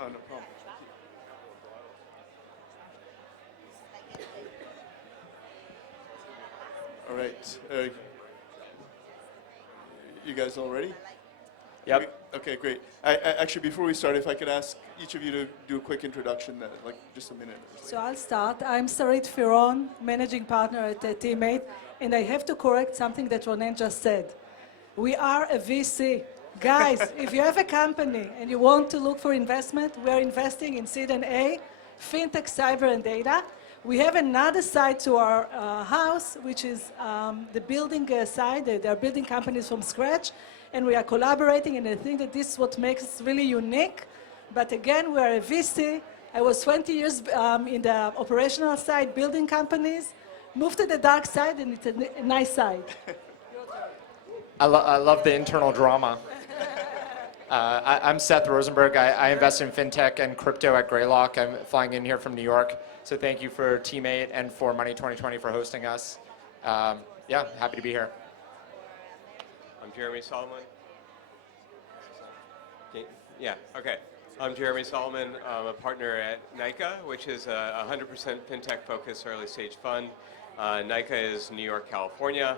No problem. All right. You guys all ready? Yep. Okay, great. Actually, before we start, if I could ask each of you to do a quick introduction, like just a minute. So I'll start. I'm Sarit Firon, managing partner at Teammate, and I have to correct something that Ronen just said. We are a VC. Guys, if you have a company and you want to look for investment, we are investing in Seed and A, Fintech, Cyber, and Data. We have another side to our house, which is the building side. They are building companies from scratch, and we are collaborating, and I think that this is what makes us really unique. But again, we are a VC. I was 20 years in the operational side, building companies, moved to the dark side, and it's a nice side. I love the internal drama. I'm Seth Rosenberg. I invest in fintech and crypto at Greylock. I'm flying in here from New York. So thank you for Teammate and for Money20 for hosting us. Yeah, happy to be here. I'm Jeremy Solomon. Yeah, okay. I'm Jeremy Solomon. I'm a partner at Nyca, which is a 100% fintech-focused early-stage fund. Nyca is New York, California.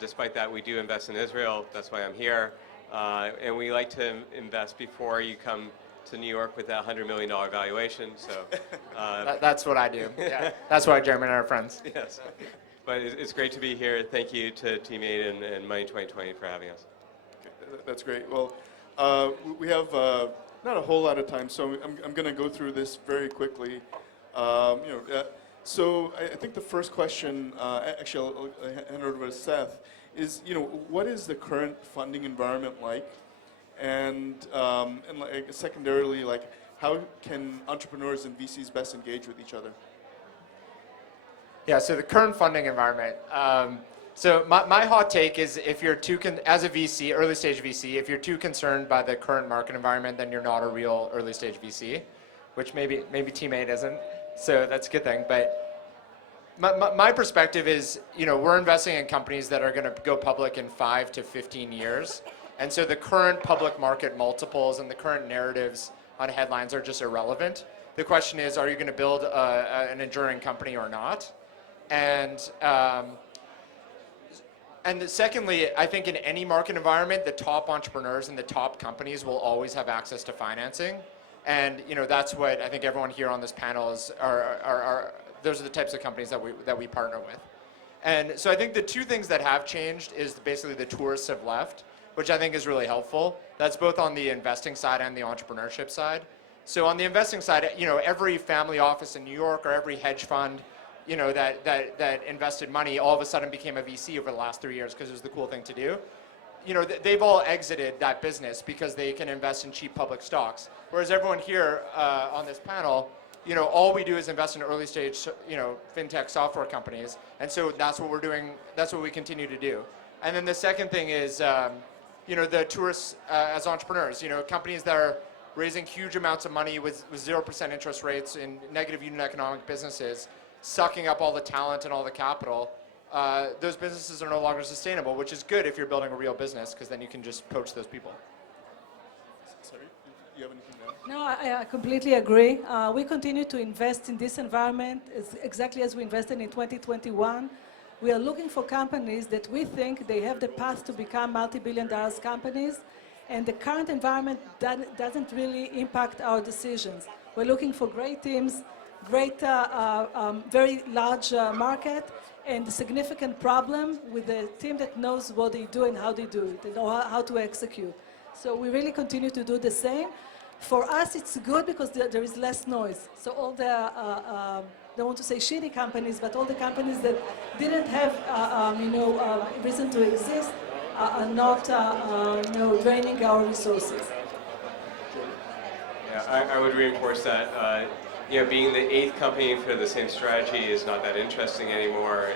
Despite that, we do invest in Israel. That's why I'm here. And we like to invest before you come to New York with that $100 million valuation. So that's what I do. Yeah. That's why Jeremy and I are friends. Yes. But it's great to be here. Thank you to Teammate and Money20 for having us. Okay, that's great. Well, we have not a whole lot of time, so I'm going to go through this very quickly. So I think the first question, actually I'll hand it over to Seth, is what is the current funding environment like, and like, secondarily, like how can entrepreneurs and VCs best engage with each other? Yeah, so the current funding environment. So my hot take is if you're as a VC, early stage VC, if you're too concerned by the current market environment, then you're not a real early stage VC, which maybe Teammate isn't. So that's a good thing. But my perspective is, we're investing in companies that are going to go public in 5 to 15 years. And so the current public market multiples and the current narratives on headlines are just irrelevant. The question is, are you going to build an enduring company or not? And secondly, I think in any market environment, the top entrepreneurs and the top companies will always have access to financing. And that's what I think everyone here on this panel are those are the types of companies that we partner with. And so I think the two things that have changed is basically the tourists have left, which I think is really helpful. That's both on the investing side and the entrepreneurship side. So on the investing side, every family office in New York or every hedge fund that invested money all of a sudden became a VC over the last 3 years because it was the cool thing to do. They've all exited that business because they can invest in cheap public stocks. Whereas everyone here on this panel, all we do is invest in early stage, fintech software companies. And so that's what we're doing. That's what we continue to do. And then the second thing is, the tourists as entrepreneurs, companies that are raising huge amounts of money with 0% interest rates in negative unit economic businesses, sucking up all the talent and all the capital, those businesses are no longer sustainable, which is good if you're building a real business, because then you can just poach those people. Sorry, do you have anything to add? No, I completely agree. We continue to invest in this environment exactly as we invested in 2021. We are looking for companies that we think they have the path to become multi-billion-dollar companies, and the current environment doesn't really impact our decisions. We're looking for great teams, great, very large market, and a significant problem with a team that knows what they do and how they do it, and know how to execute. So we really continue to do the same. For us, it's good because there is less noise. So all the, I don't want to say shitty companies, but all the companies that didn't have, reason to exist are not, draining our resources. Yeah, I would reinforce that. Being the 8th company for the same strategy is not that interesting anymore.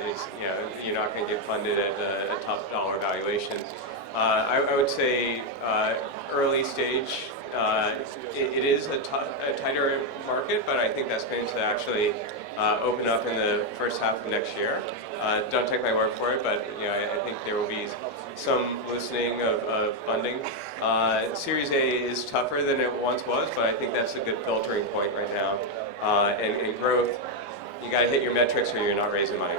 You're not going to get funded at a top dollar valuation. I would say early stage, it is a tighter market, but I think that's going to actually open up in the first half of next year. Don't take my word for it, but I think there will be some loosening of funding. Series A is tougher than it once was, but I think that's a good filtering point right now. And growth, you got to hit your metrics or you're not raising money.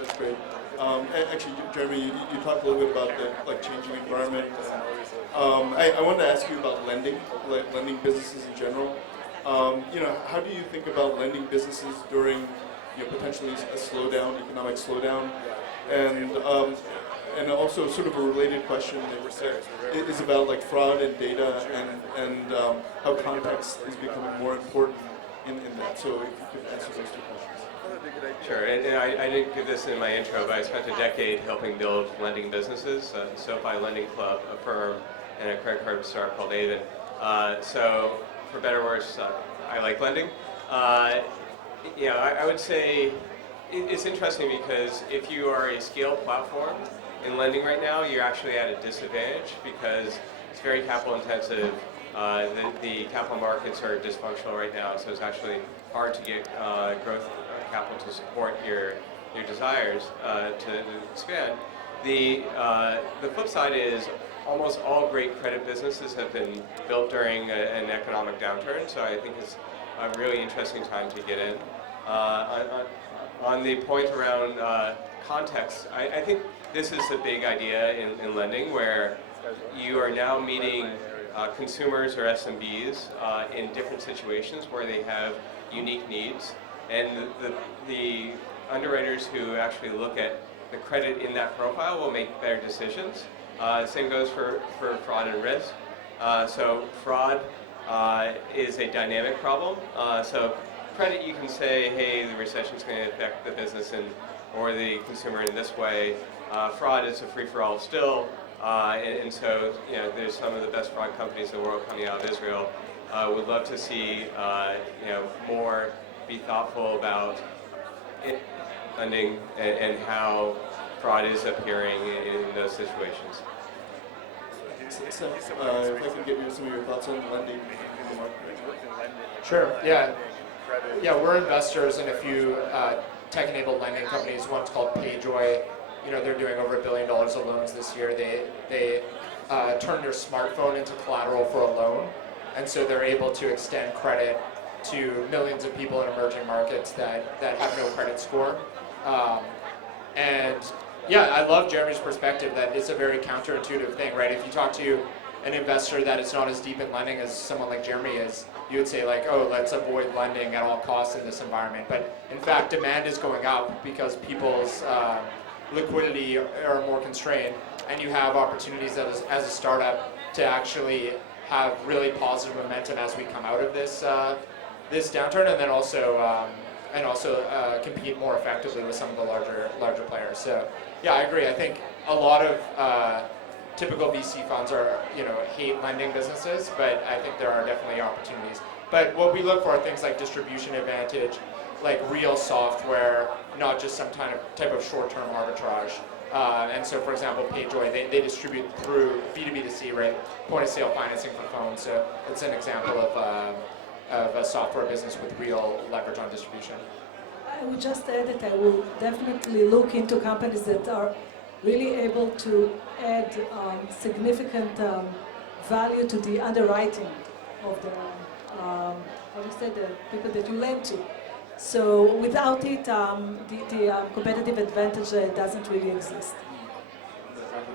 That's great. Actually, Jeremy, you talked a little bit about the changing environment. I wanted to ask you about lending businesses in general. How do you think about lending businesses during potentially a slowdown, economic slowdown? And also sort of a related question is about fraud and data and how context is becoming more important in that. So if you could answer those two questions. Sure, and I didn't give this in my intro, but I spent a decade helping build lending businesses, SoFi Lending Club, a firm, and a credit card startup called Avon. So for better or worse, I like lending. I would say it's interesting because if you are a scale platform in lending right now, you're actually at a disadvantage because it's very capital intensive. The capital markets are dysfunctional right now, so it's actually hard to get growth capital to support your desires to expand. The flip side is almost all great credit businesses have been built during an economic downturn, so I think it's a really interesting time to get in. On the point around context, I think this is a big idea in lending where you are now meeting consumers or SMBs in different situations where they have unique needs. And the underwriters who actually look at the credit in that profile will make better decisions. Same goes for fraud and risk. So fraud is a dynamic problem. So credit, you can say, hey, the recession is going to affect the business or the consumer in this way. Fraud is a free-for-all still. And so there's some of the best fraud companies in the world coming out of Israel. Would love to see more be thoughtful about lending and how fraud is appearing in those situations. So, if I can get some of your thoughts on lending in the market. Sure. Yeah. We're investors in a few tech-enabled lending companies. One's called PayJoy. They're doing over $1 billion of loans this year. They turn their smartphone into collateral for a loan, and so they're able to extend credit to millions of people in emerging markets that have no credit score. I love Jeremy's perspective that it's a very counterintuitive thing, right? If you talk to an investor that is not as deep in lending as someone like Jeremy is, you would say let's avoid lending at all costs in this environment. But in fact, demand is going up because people's liquidity are more constrained, and you have opportunities as a startup to actually have really positive momentum as we come out of this downturn, and then also compete more effectively with some of the larger players. So I agree. I think a lot of typical VC funds hate lending businesses, but I think there are definitely opportunities. But what we look for are things like distribution advantage, like real software, not just some type of short-term arbitrage. And so, for example, PayJoy, they distribute through B2B2C, right? Point-of-sale financing for phones. So it's an example of a software business with real leverage on distribution. I would just add that I will definitely look into companies that are really able to add significant value to the underwriting of the people that you lend to. So without it, the competitive advantage doesn't really exist.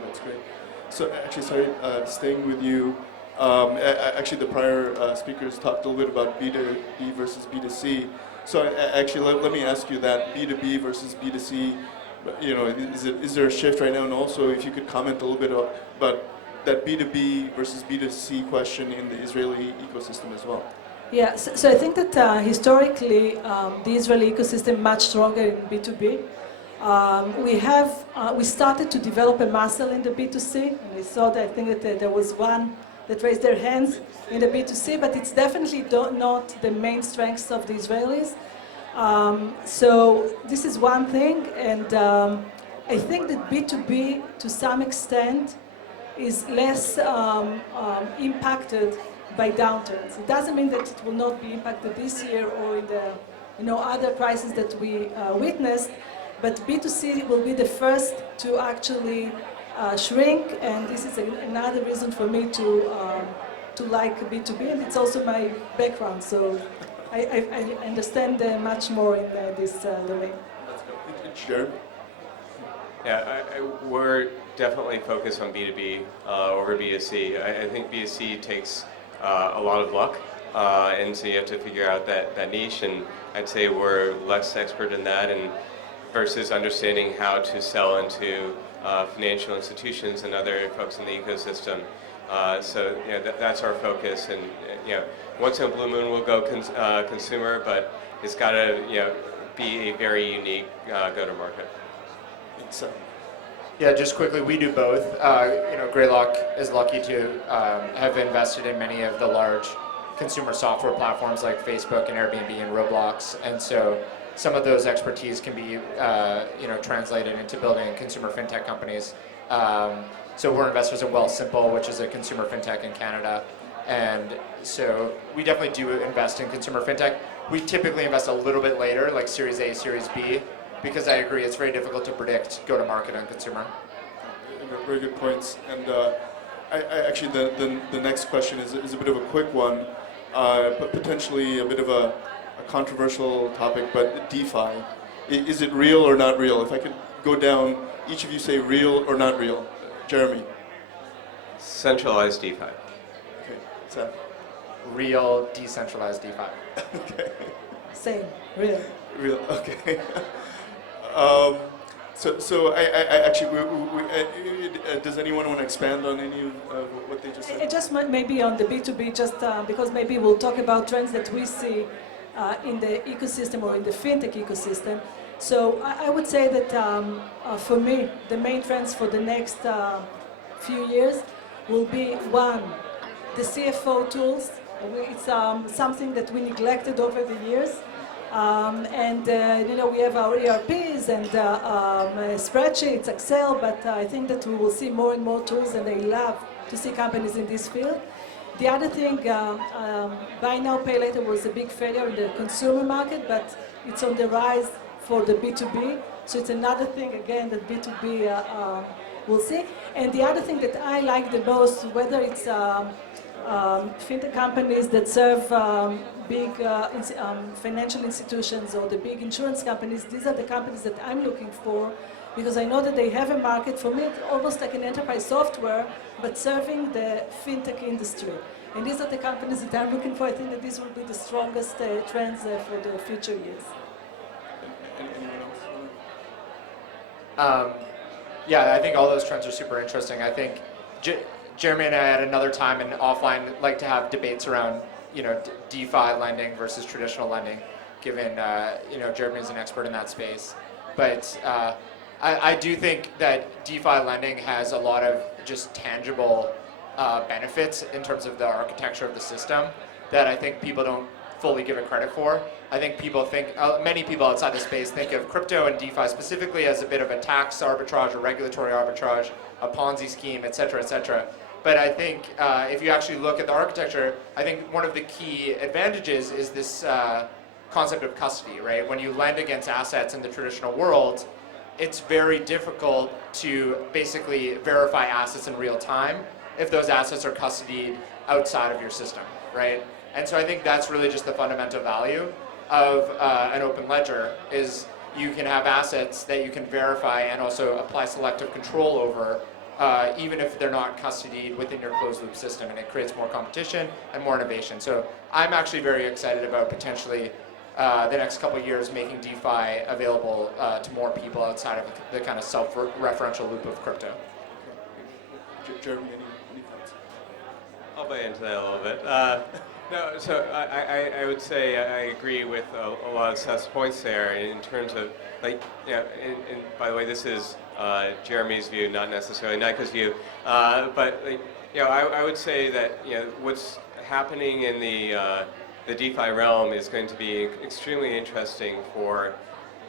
That's great. So actually, sorry, staying with you, actually the prior speakers talked a little bit about B2B versus B2C. So actually, let me ask you that, B2B versus B2C, is there a shift right now? And also, if you could comment a little bit about that B2B versus B2C question in the Israeli ecosystem as well. Yeah, so I think that historically, the Israeli ecosystem much stronger in B2B. We started to develop a muscle in the B2C, and I saw that I think that there was one that raised their hands in the B2C, but it's definitely not the main strengths of the Israelis. So this is one thing, and I think that B2B, to some extent, is less impacted by downturns. It doesn't mean that it will not be impacted this year or in the other crises that we witnessed. But B2C will be the first to actually shrink, and this is another reason for me to like B2B, and it's also my background, so I understand much more in this domain. Let's go. Jeremy? Yeah, we're definitely focused on B2B over B2C. I think B2C takes a lot of luck, and so you have to figure out that niche, and I'd say we're less expert in that, and versus understanding how to sell into financial institutions and other folks in the ecosystem. So that's our focus, and once in a blue moon we'll go consumer, but it's got to be a very unique go-to-market. Yeah, just quickly, we do both. Greylock is lucky to have invested in many of the large consumer software platforms like Facebook and Airbnb and Roblox, and so some of those expertise can be translated into building consumer fintech companies. So we're investors in Wealthsimple, which is a consumer fintech in Canada, and so we definitely do invest in consumer fintech. We typically invest a little bit later, like Series A, Series B, because I agree it's very difficult to predict go-to-market on consumer. Very good points. And actually, the next question is a bit of a quick one, but potentially a bit of a controversial topic, but DeFi. Is it real or not real? If I could go down, each of you say real or not real. Jeremy? Centralized DeFi. Okay. Seth? Real, decentralized DeFi. Okay. Same, real. Real, okay. So I actually, does anyone want to expand on any of what they just said? Just maybe on the B2B, just because maybe we'll talk about trends that we see in the ecosystem or in the fintech ecosystem. So I would say that for me, the main trends for the next few years will be, one, the CFO tools. It's something that we neglected over the years. We have our ERPs and spreadsheets, Excel, but I think that we will see more and more tools, and they love to see companies in this field. The other thing, buy now, pay later was a big failure in the consumer market, but it's on the rise for the B2B. So it's another thing, again, that B2B will see. And the other thing that I like the most, whether it's fintech companies that serve big financial institutions or the big insurance companies, these are the companies that I'm looking for, because I know that they have a market. For me, it's almost like an enterprise software, but serving the fintech industry. And these are the companies that I'm looking for. I think that these will be the strongest trends for the future years. Anyone else? Yeah, I think all those trends are super interesting. I think Jeremy and I at another time in offline like to have debates around DeFi lending versus traditional lending, given Jeremy is an expert in that space. But I do think that DeFi lending has a lot of just tangible benefits in terms of the architecture of the system that I think people don't fully give it credit for. I think people think, many people outside the space think of crypto and DeFi specifically as a bit of a tax arbitrage, a regulatory arbitrage, a Ponzi scheme, et cetera, et cetera. But I think if you actually look at the architecture, I think one of the key advantages is this concept of custody, right? When you lend against assets in the traditional world, it's very difficult to basically verify assets in real time if those assets are custodied outside of your system, right? And so I think that's really just the fundamental value of an open ledger, is you can have assets that you can verify and also apply selective control over, even if they're not custodied within your closed loop system, and it creates more competition and more innovation. So I'm actually very excited about potentially the next couple of years making DeFi available to more people outside of the kind of self-referential loop of crypto. Jeremy, any thoughts? I'll buy into that a little bit. No, so I would say I agree with a lot of Seth's points there in terms of, and by the way, this is Jeremy's view, not necessarily Nyca's view, but I would say that what's happening in the DeFi realm is going to be extremely interesting for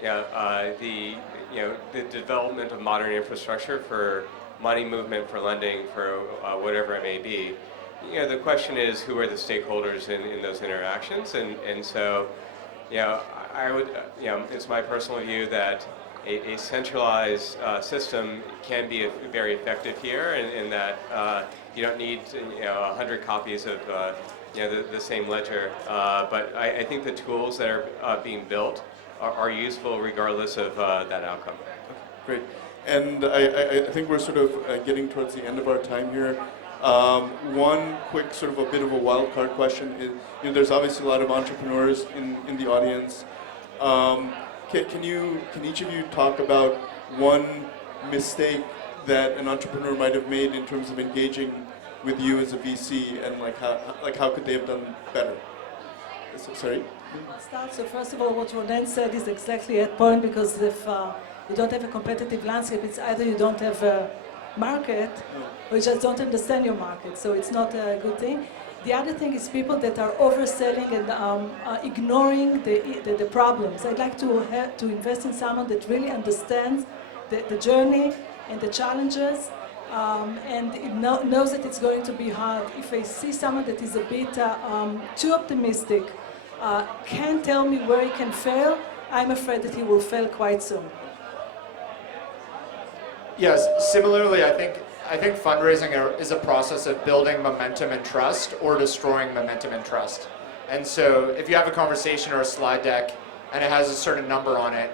the development of modern infrastructure for money movement, for lending, for whatever it may be. The question is, who are the stakeholders in those interactions? And so, I would, it's my personal view that a centralized system can be very effective here, in that you don't need 100 copies of the same ledger. But I think the tools that are being built are useful regardless of that outcome. Great. And I think we're sort of getting towards the end of our time here. One quick sort of a bit of a wild card question is, there's obviously a lot of entrepreneurs in the audience. Can each of you talk about one mistake that an entrepreneur might have made in terms of engaging with you as a VC, and how could they have done better? Sorry? I'll start. So first of all, what Ronen said is exactly at point, because if you don't have a competitive landscape, it's either you don't have a market or you just don't understand your market. So it's not a good thing. The other thing is people that are overselling and ignoring the problems. I'd like to invest in someone that really understands the journey and the challenges, and it knows that it's going to be hard. If I see someone that is a bit too optimistic, can't tell me where he can fail, I'm afraid that he will fail quite soon. Yes, similarly, I think fundraising is a process of building momentum and trust, or destroying momentum and trust. And so if you have a conversation or a slide deck and it has a certain number on it,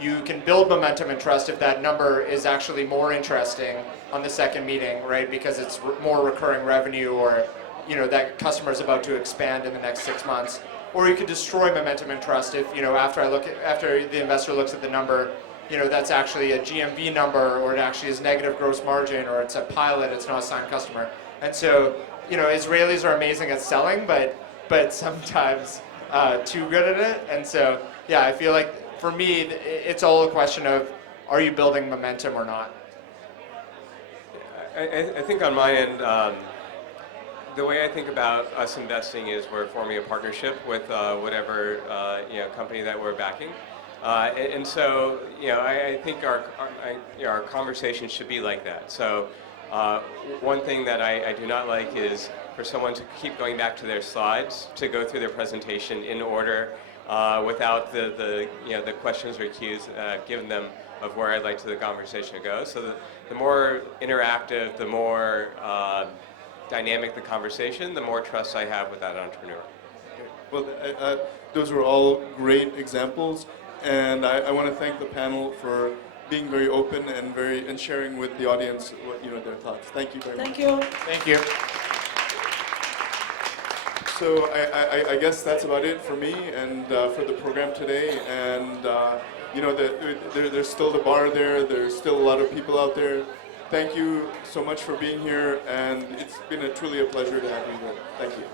you can build momentum and trust if that number is actually more interesting on the second meeting, right? Because it's more recurring revenue, or that customer is about to expand in the next 6 months. Or you could destroy momentum and trust if after the investor looks at the number, that's actually a GMV number, or it actually is negative gross margin, or it's a pilot, it's not a signed customer. And so, Israelis are amazing at selling, but sometimes too good at it. And so, yeah, I feel like for me, it's all a question of, are you building momentum or not? I think on my end, the way I think about us investing is we're forming a partnership with whatever company that we're backing. And so, I think our conversation should be like that. So, one thing that I do not like is for someone to keep going back to their slides, to go through their presentation in order, without the questions or cues given them of where I'd like the conversation to go. So the more interactive, the more dynamic the conversation, the more trust I have with that entrepreneur. Well, those were all great examples. And I want to thank the panel for being very open and sharing with the audience their thoughts. Thank you very much. Thank you. Thank you. So I guess that's about it for me and for the program today. And there's still the bar there. There's still a lot of people out there. Thank you so much for being here, and it's been truly a pleasure to have you here. Thank you.